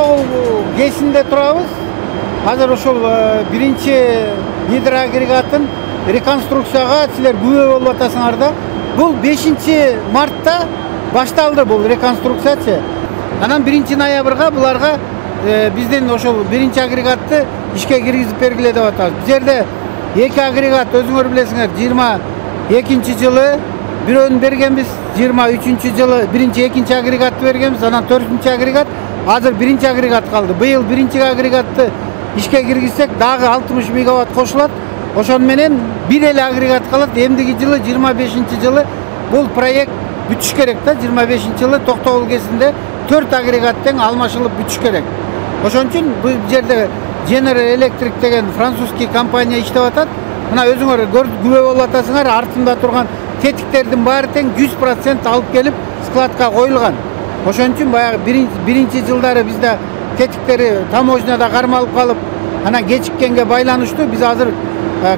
Токтогул КЭСинде турабыз. Азыр ошол биринчи гидроагрегатын реконструкцияга силер күбө болуп атасыңар да. Бул 5-мартта башталды бул реконструкция. Анан 1-ноябрга буларга бизден ошол биринчи агрегатты ишке киргизип бергиле деп атабыз. Бул жерде 2 агрегат өзүңөр билесиңер 22-жылы бирөөнү бергенбиз, 23-жылы биринчи, экинчи агрегатты бергенбиз, анан 4-чү агрегат, азыр 1-чи агрегат калды. Быйыл 1-чи агрегатты ишке киргизсек дагы 60 мегаватт кошулат. Ошон менен бир эле агрегат калат. Эмдиги жылы 25-жылы бул проект бүтүш керек да. 25-жылы Токтогул КЭСинде 4 агрегат тең алмашылып бүтүш керек. Ошон үчүн бул жерде General Electric деген французский компания иштеп атат. Мына өзүңөр күбө болуп атасыңар, артында турган тетиктердин баары тең 100% алып келип складка коюлган. Ошон үчүн баягы биринчи жылдары бизде тетиктери таможняда кармалып калып, анан кечиккенге байланыштуу биз азыр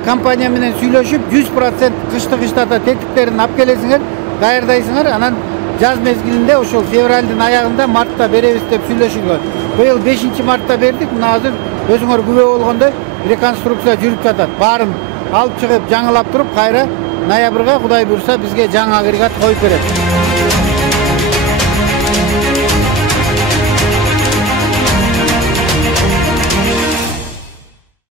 компания менен сүйлөшүп 100% кышта тетиктерин алып келесиңер, даярдайсыңар, анан жаз мезгилинде ошол февралдын аягында мартта беребиз деп сүйлөшүлгөн. Быйыл 5-мартта бердик, мына азыр өзүңөр күбө болгондой реконструкция жүрүп жатат. Баарын алып чыгып жаңылап туруп, кайра ноябрга Кудай буйрса бизге жаңы агрегат коюп берет.